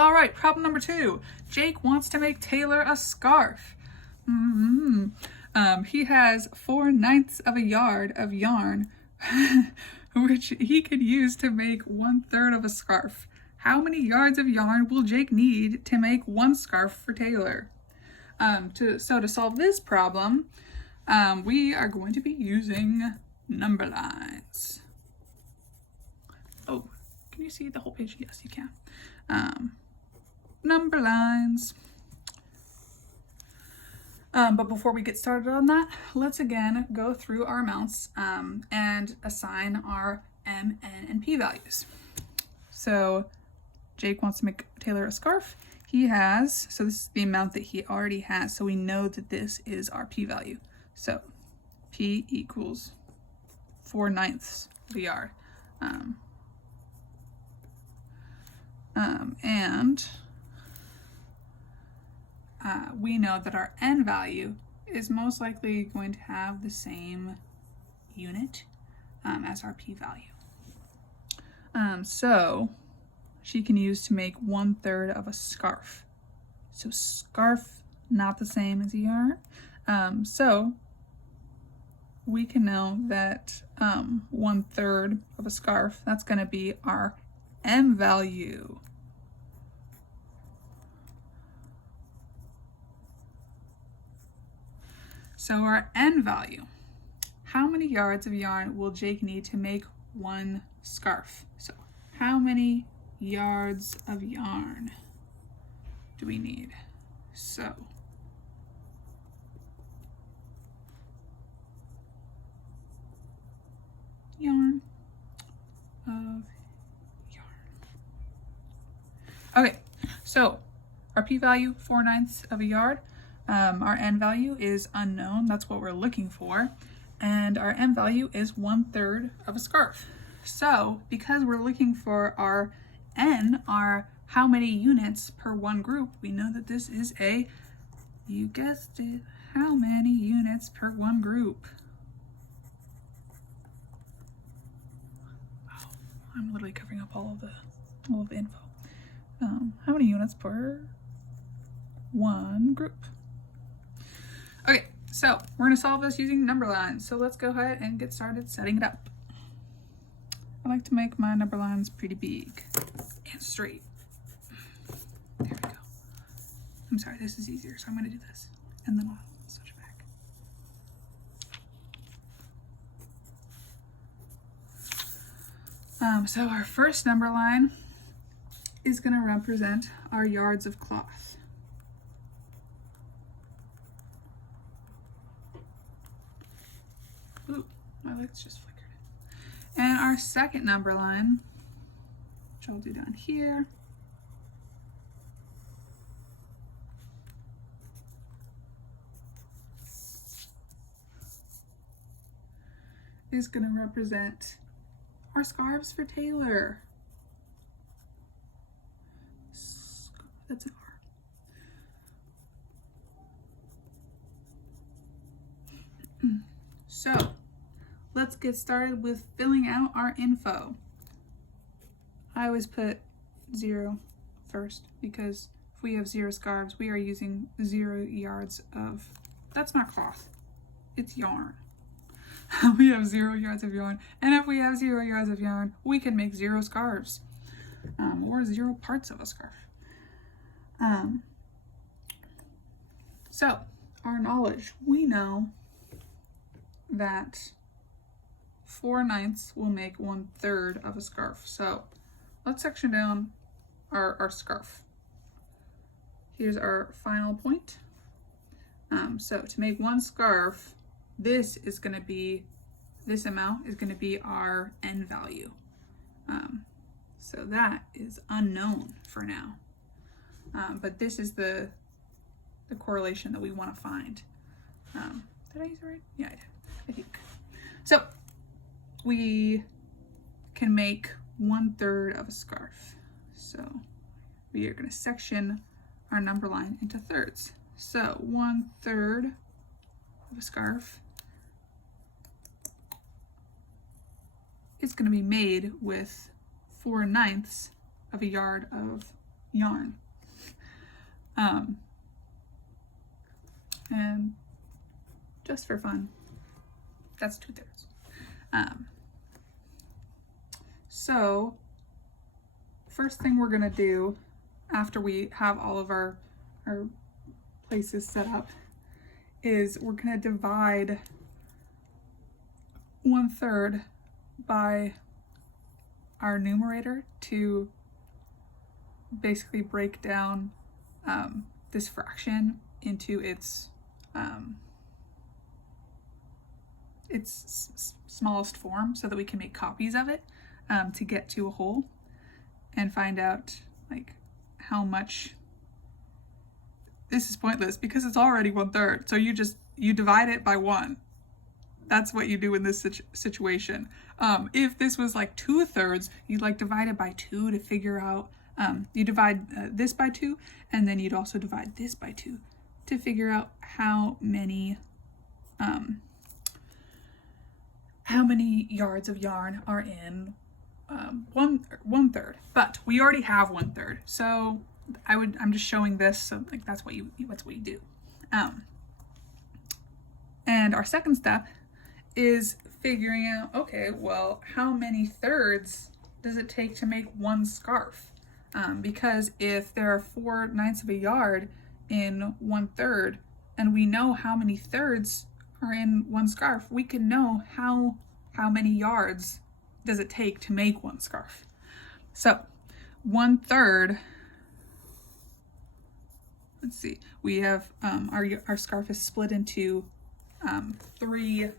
All right, problem number 2. Jake wants to make Taylor a scarf. He has 4/9 of a yard of yarn, which he could use to make 1/3 of a scarf. How many yards of yarn will Jake need to make one scarf for Taylor? To solve this problem, we are going to be using number lines. Oh, can you see the whole page? Yes, you can. Number lines. But before we get started on that, let's again go through our amounts and assign our M, N, and P values. So Jake wants to make Taylor a scarf. He has, so this is the amount that he already has, so we know that this is our P value. So P equals 4/9 of a yard. We know that our N value is most likely going to have the same unit as our P value. So she can use to make 1/3 of a scarf. So scarf, not the same as a yarn. So we can know that 1/3 of a scarf, that's going to be our M value. So our N value, how many yards of yarn will Jake need to make one scarf? So how many yards of yarn do we need? So yarn of yarn. Okay, so our P value, 4/9 of a yard. Our N value is unknown, that's what we're looking for. And our M value is 1/3 of a scarf. So because we're looking for our N, our how many units per one group, we know that this is a, you guessed it, how many units per one group? Wow, I'm literally covering up all of the info. How many units per one group? Okay, so we're going to solve this using number lines. So let's go ahead and get started setting it up. I like to make my number lines pretty big and straight. There we go. I'm sorry, this is easier, so I'm going to do this. And then I'll switch back. So our first number line is going to represent our yards of cloth. Ooh, my lights just flickered. And our second number line, which I'll do down here, is going to represent our scarves for Taylor. That's an R. So let's get started with filling out our info. I always put 0 first because if we have 0 scarves, we are using 0 yards of, that's not cloth, it's yarn. We have 0 yards of yarn, and if we have 0 yards of yarn, we can make 0 scarves, or 0 parts of a scarf. So our knowledge, we know that 4/9 will make 1/3 of a scarf. So let's section down our scarf. Here's our final point. So to make one scarf, this amount is going to be our N value. So that is unknown for now. But this is the correlation that we want to find. Did I use it right? Yeah, I did. I think. So we can make 1/3 of a scarf. So we are going to section our number line into thirds. So 1/3 of a scarf is going to be made with 4/9 of a yard of yarn. And just for fun, that's 2/3. So first thing we're gonna do after we have all of our places set up is we're gonna divide 1/3 by our numerator to basically break down this fraction into its smallest form so that we can make copies of it to get to a whole and find out like how much. This is pointless because it's already 1/3, so you divide it by 1. That's what you do in this situation. If this was like 2/3, you'd like divide it by 2 to figure out, you divide this by 2, and then you'd also divide this by 2 to figure out how many yards of yarn are in 1/3. But we already have 1/3, so I'm just showing this, so like that's what you do. And our second step is figuring out, okay, well, how many thirds does it take to make one scarf? Because if there are 4/9 of a yard in 1/3, and we know how many thirds are in one scarf, we can know how many yards does it take to make one scarf. So 1/3, let's see, we have our scarf is split into three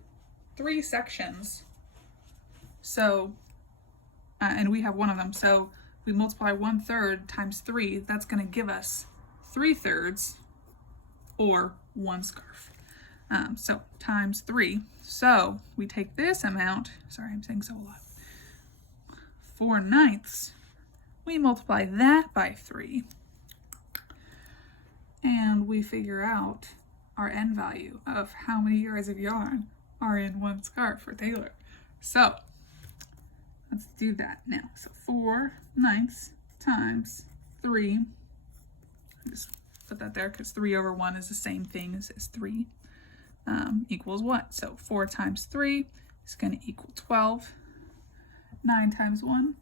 sections. So and we have one of them, so we multiply 1/3 times 3, that's going to give us 3/3 or one scarf. So times 3. So we take this amount, sorry, I'm saying so a lot, 4/9, we multiply that by 3, and we figure out our end value of how many yards of yarn are in one scarf for Taylor. So let's do that now. So 4/9 times 3, just put that there because 3/1 is the same thing as 3, equals what? So 4 times 3 is going to equal 12. 9 times 1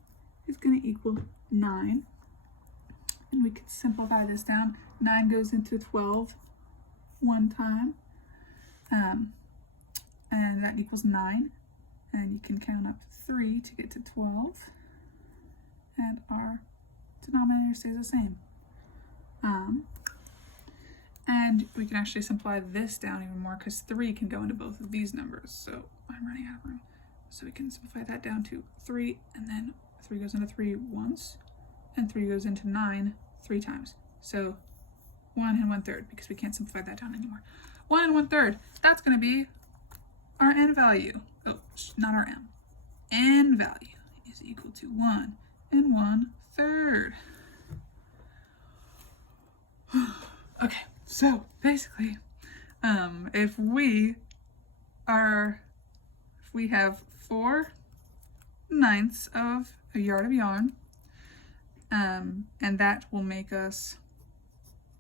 is going to equal 9. And we can simplify this down. 9 goes into 12 one time, and that equals 9. And you can count up 3 to get to 12, and our denominator stays the same. And we can actually simplify this down even more because 3 can go into both of these numbers. So I'm running out of room. So we can simplify that down to 3, and then 3 goes into 3 once, and 3 goes into 9 3 times. So 1 1/3, because we can't simplify that down anymore. 1 1/3, that's going to be our n value. Oh, not our m. N value is equal to 1 1/3. Okay, so basically, if we have 4/9 of a yard of yarn, and that will make us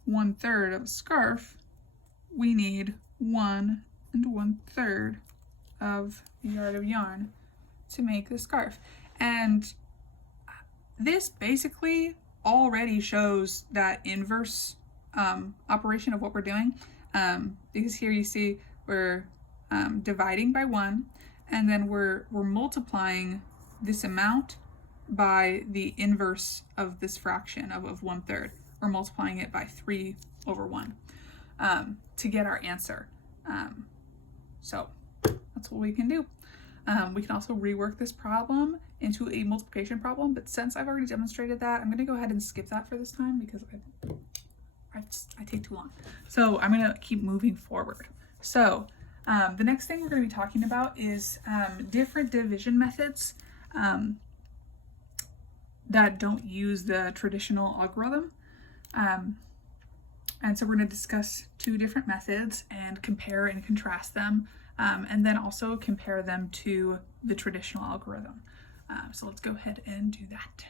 1/3 of a scarf, we need 1 1/3 of a yard of yarn to make the scarf. And this basically already shows that inverse operation of what we're doing, because here you see we're dividing by 1, and then we're multiplying this amount by the inverse of this fraction of 1/3. We're multiplying it by 3/1 to get our answer. So that's what we can do. We can also rework this problem into a multiplication problem, but since I've already demonstrated that, I'm going to go ahead and skip that for this time because I take too long. So I'm going to keep moving forward. So the next thing we're going to be talking about is different division methods that don't use the traditional algorithm. And so we're going to discuss 2 different methods and compare and contrast them, and then also compare them to the traditional algorithm. So let's go ahead and do that.